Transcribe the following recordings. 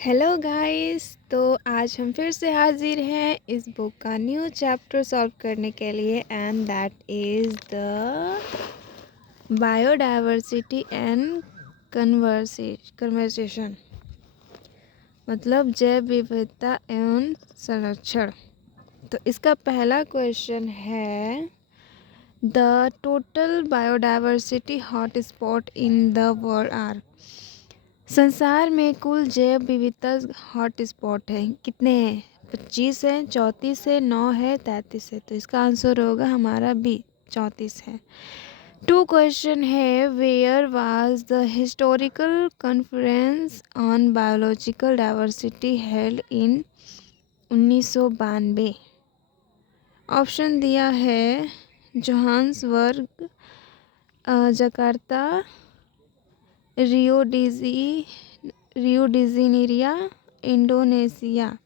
Hello guys. तो आज हम फिर से हाजिर हैं इस बुक का न्यू चैप्टर सॉल्व करने के लिए and that is the biodiversity and conversation, मतलब जैव विविधता एवं संरक्षण। तो इसका पहला क्वेश्चन है the total biodiversity hotspot in the world are. संसार में कुल जैव विविधता हॉटस्पॉट है कितने हैं? 25 है, 34 है, 9 है, 33 है। तो इसका आंसर होगा हमारा बी, 34 है। टू क्वेश्चन है where was the historical conference on biological diversity held in 1992। Option दिया है Johannesburg, Jakarta, Rio de Janeiro, Indonesia.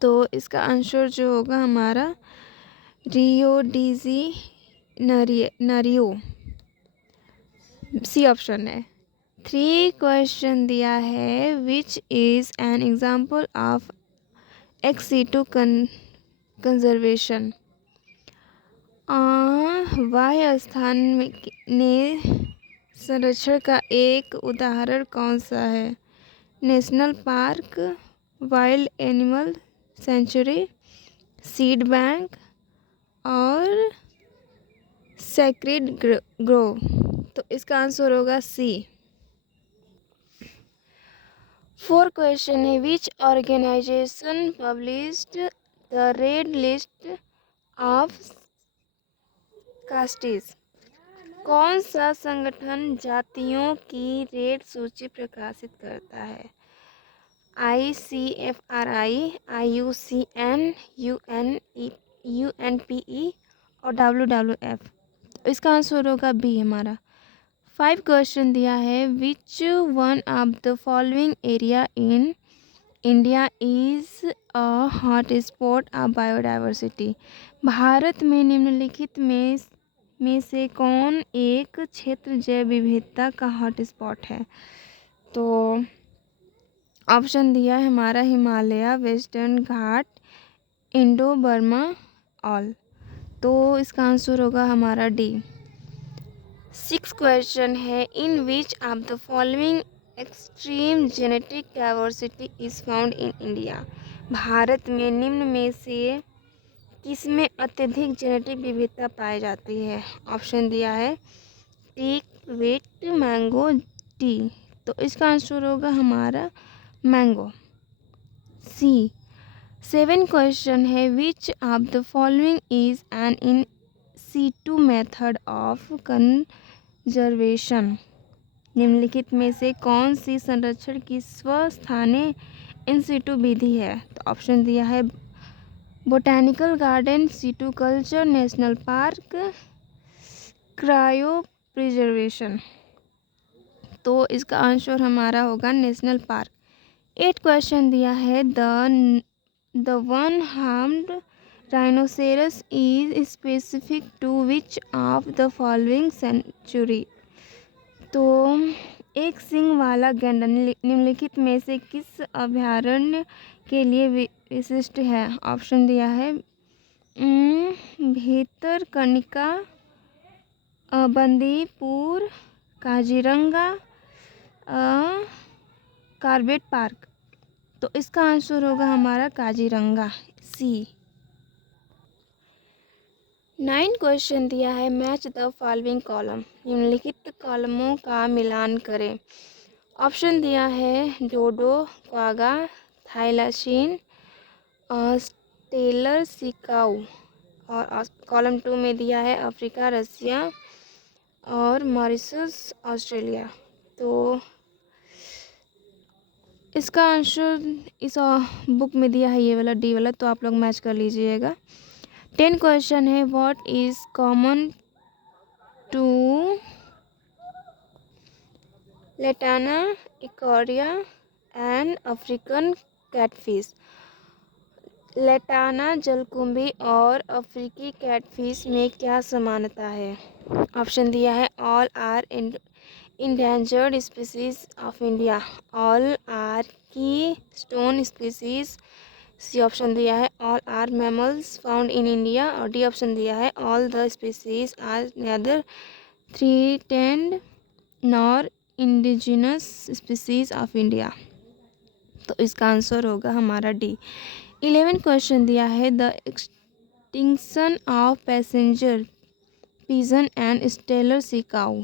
तो इसका आंसर जो होगा हमारा रियो डिज़ेनेरियो, सी ऑप्शन है। 3 क्वेश्चन दिया है which is an example of ex situ conservation. वाह्य स्थान ने संरक्षण का एक उदाहरण कौन सा है? National park, wild animal sanctuary, seed bank और सेक्रेड ग्रोव। तो इसका आंसर होगा सी। 4 क्वेश्चन है which organization published the Red List of कास्टेज। कौन सा संगठन जातियों की रेड सूची प्रकाशित करता है? ICFRI, IUCN, UNPE और WWF। तो इसका आंसर होगा बी हमारा। 5 क्वेश्चन दिया है which one of the following area in India is a hot spot of biodiversity. Bharat में निम्नलिखित में से कौन एक क्षेत्र जैव विविधता का हॉट स्पॉट है? तो ऑप्शन दिया है हमारा Himalaya, western Ghat, Indo Burma all. तो इसका आंसर होगा हमारा डी। 6 क्वेश्चन है in which of the following extreme genetic diversity is found in India. Bharat में निम्न में से किसमें अत्यधिक जेनेटिक विविधता पाई जाती है? ऑप्शन दिया है टीक, वीट, मैंगो, टी। तो इसका आंसर होगा हमारा मैंगो, सी। 7 क्वेश्चन है which of the following is an in situ method of conservation. निम्नलिखित में से कौन सी संरक्षण की स्वस्थानीय इन सीटू विधि है? तो ऑप्शन दिया है botanical garden, situ culture, national park, cryopreservation. तो इसका आंसर हमारा होगा नेशनल पार्क। 8 क्वेश्चन दिया है the one horned rhinoceros is specific to which of the following century. तो एक सींग वाला गैंडा निम्नलिखित में से किस अभयारण्य के लिए विशिष्ट है? ऑप्शन दिया है भितरकनिका, बंदीपुर, काजीरंगा, कार्बेट पार्क। तो इसका आंसर होगा हमारा काजीरंगा, सी। 9 क्वेश्चन दिया है मैच द फॉलोइंग कॉलम। निम्नलिखित कॉलमों का मिलान करें। ऑप्शन दिया है डोडो, क्वागा, थाइलासीन, स्टेलर सिकाऊ। और कॉलम 2 में दिया है अफ्रीका, रसिया और मॉरिशस, ऑस्ट्रेलिया। तो इसका आंसर इस बुक में दिया है ये वाला डी वाला, तो आप लोग मैच कर लीजिएगा। 10 क्वेश्चन है what is common to Lantana, इकोरिया एंड अफ्रीकन कैटफिश। लेटाना जलकुंभी और अफ्रीकी कैटफिश में क्या समानता है? ऑप्शन दिया है all are endangered species of India. All are keystone species. C option दिया है all are mammals found in India, और डी ऑप्शन दिया है all the species are neither threatened nor indigenous species of India. तो इसका answer होगा हमारा D. 11 question दिया है the extinction of passenger pigeon and Steller sea cow.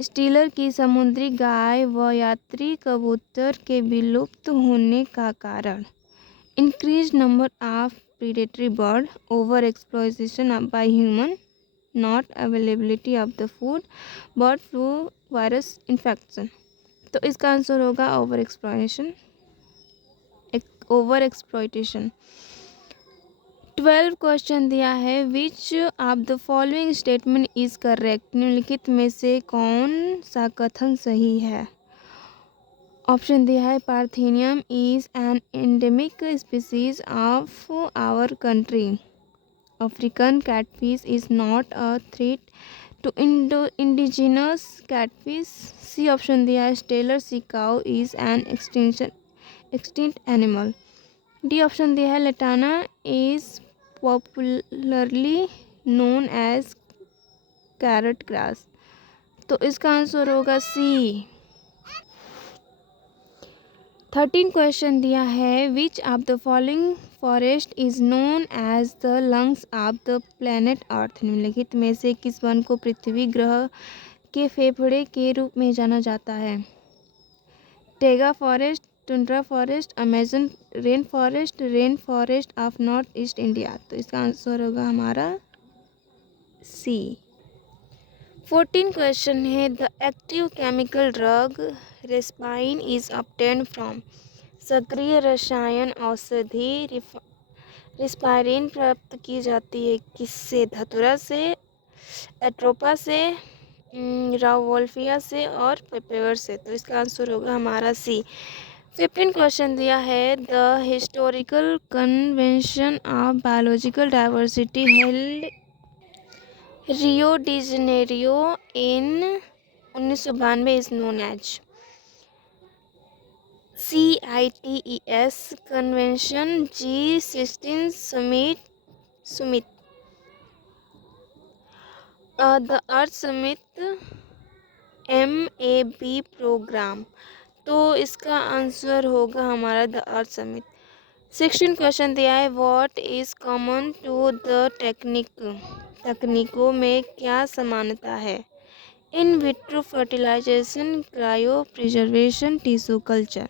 Steller की समुद्री गाय व यात्री कबूतर के विलुप्त होने का कारण increase number of predatory bird, over exploitation by human, not availability of the food, bird flu, virus infection. तो इसका आंसर होगा ओवर एक्सप्लॉइटेशन। 12 क्वेश्चन दिया है which of the following statement is correct. निम्नलिखित में से कौन सा कथन सही है। ऑप्शन दिया है parthenium is an endemic species of our country, African catfish is not a threat to indigenous catfish. C option दिया है Steller sea cow is an extinct animal. D option दिया है Lantana is popularly known as carrot grass. तो इसका answer होगा C. 13 question दिया है which of the following forest is known as the lungs of the planet Earth. निम्नलिखित में से किस वन को पृथ्वी ग्रह के फेफड़े के रूप में जाना जाता है। Taiga forest, tundra forest, Amazon rain forest of north east India. तो इसका आंसर होगा हमारा सी। 14 क्वेश्चन है the active chemical drug reserpine is obtained from. सक्रिय रसायन औषधि रेस्पायरिन प्राप्त की जाती है किससे। धतूरा से, एट्रोपा से, रावोल्फिया से और पेपेवर से। तो इसका आंसर होगा हमारा सी। 15 क्वेश्चन दिया है the historical convention of biological diversity held Rio de Janeiro in 1992 is known as. CITES convention, G16 summit the earth summit, MAB programme. तो इसका आंसर होगा हमारा द अर्थ समिट। 16 क्वेश्चन दिया है what is common to the तकनीकों में क्या समानता है। In vitro fertilisation, cryopreservation, tissue culture.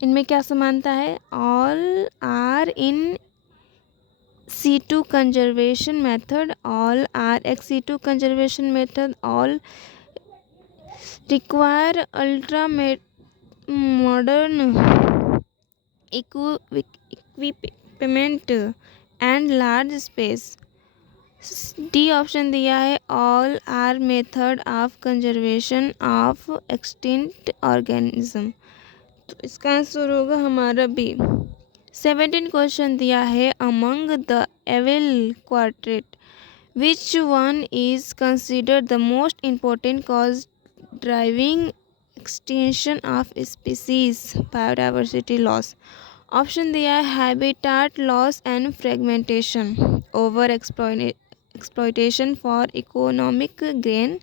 इनमें क्या समानता है। All are in C2 conservation method, all are ex-situ conservation method, all require ultra modern equipment and large space। D option दिया है all are method of conservation of extinct organism. तो इसका answer होगा हमारा बी। 17 क्वेश्चन दिया है among the evil quartet which one is considered the most important cause driving extension of species biodiversity loss. Option दिया है habitat loss and fragmentation, over exploitation for economic gain.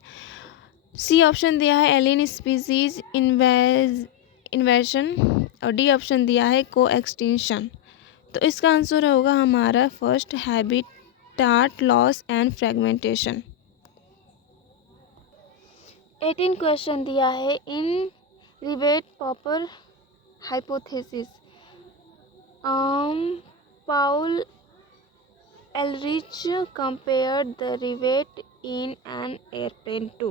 C option दिया है alien species इन्वेशन, और D option दिया है को extension. तो इसका आंसर होगा हमारा first habitat loss and fragmentation. 18 question दिया है in rivet popper hypothesis Paul Ehrlich compared the rivet in an airplane to।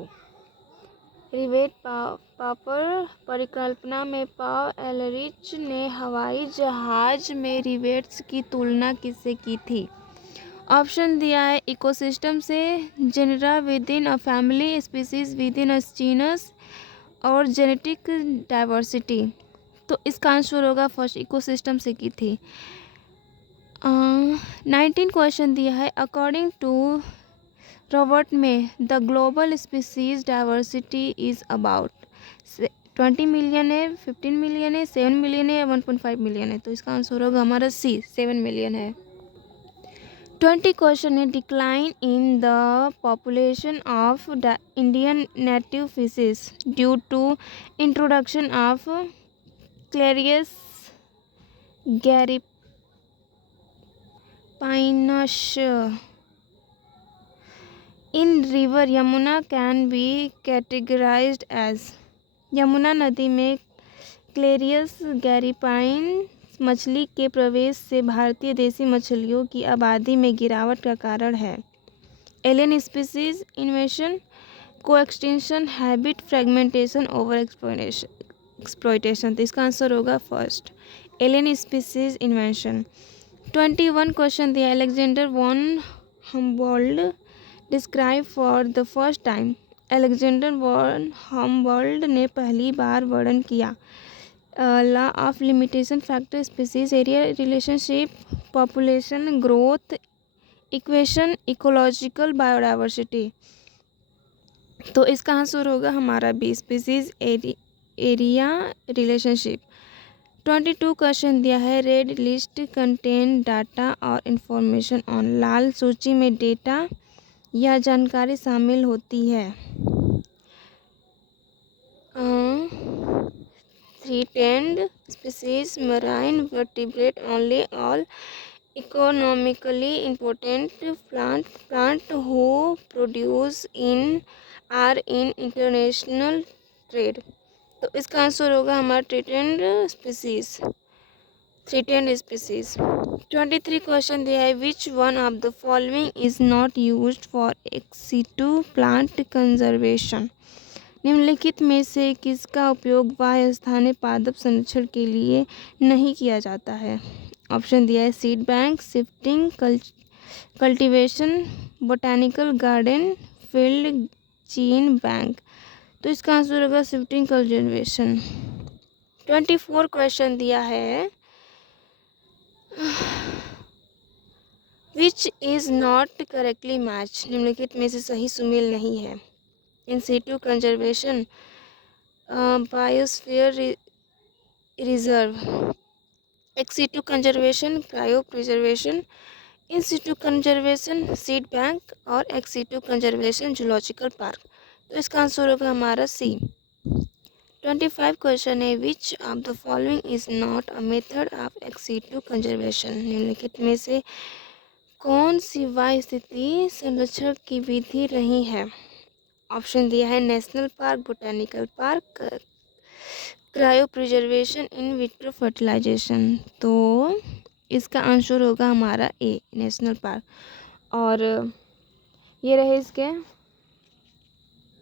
Rivet popper परिकल्पना में पाउ एलरिच ने हवाई जहाज में रिवेट्स की तुलना किससे की थी। ऑप्शन दिया है इकोसिस्टम से, genera within a family, species within a genus, और जेनेटिक डाइवर्सिटी। तो इसका आंसर होगा फर्स्ट इकोसिस्टम से की थी। 19 क्वेश्चन दिया है अकॉर्डिंग टू रॉबर्ट में the global species diversity is about 20 million है, 15 मिलियन है, 7 मिलियन है, 1.5 मिलियन है। तो इसका आंसर होगा हमारा सी, 7 मिलियन है। 20 क्वेश्चन है decline in the population of Indian native fishes due to introduction of Clarias gariepinus in river Yamuna can be categorized as. Yamuna नदी में क्लेरियस गैरिपाइन मछली के प्रवेश से भारतीय देसी मछलियों की आबादी में गिरावट का कारण है। Alien species invasion, coextinction, habitat fragmentation, over exploitation. तो इसका आंसर होगा first, alien species invention. 21 question दिया, Alexander von Humboldt describe for the first time. Alexander von Humboldt ने पहली बार वर्णन किया law of limitation, factor, species area relationship, population growth equation, ecological biodiversity. तो इसका आंसर होगा हमारा B, species area relationship. 22 question दिया है, रेड लिस्ट कंटेन डाटा और इंफॉर्मेशन ऑन। लाल सूची में डेटा या जानकारी शामिल होती है threatened species, marine vertebrate only, all economically important plant who produce in are in international trade। तो इसका आंसर होगा हमारा थ्रेटेंड स्पीसीज। 23 क्वेश्चन दिया है, which one of the following is not used for ex situ plant conservation. निम्नलिखित में से किसका उपयोग बाह्य स्थानीय पादप संरक्षण के लिए नहीं किया जाता है। ऑप्शन दिया है seed bank, shifting cultivation, botanical garden, field gene bank. तो इसका आंसर होगा शिफ्टिंग कल्टीवेशन। 24 क्वेश्चन दिया है, which is not correctly match. निम्नलिखित में से सही सुमेल नहीं है। In situ conservation, biosphere reserve, ex situ conservation, cryopreservation, in situ conservation seed bank और एक्सिटू कंजर्वेशन जूलॉजिकल पार्क। तो इसका आंसर होगा हमारा सी। 25 क्वेश्चन है, which of the following is not a method of ex situ conservation. निम्नलिखित में से कौन सी वायु स्थिति संरक्षण की विधि नहीं है। ऑप्शन दिया है national park, botanical park, cryopreservation, in vitro fertilisation. तो इसका आंसर होगा हमारा ए, नेशनल पार्क। और ये रहे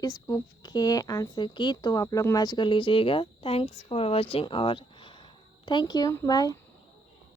इस बुक के आंसर की। तो आप लोग मैच कर लीजिएगा। थैंक्स फॉर वॉचिंग और थैंक यू, बाय।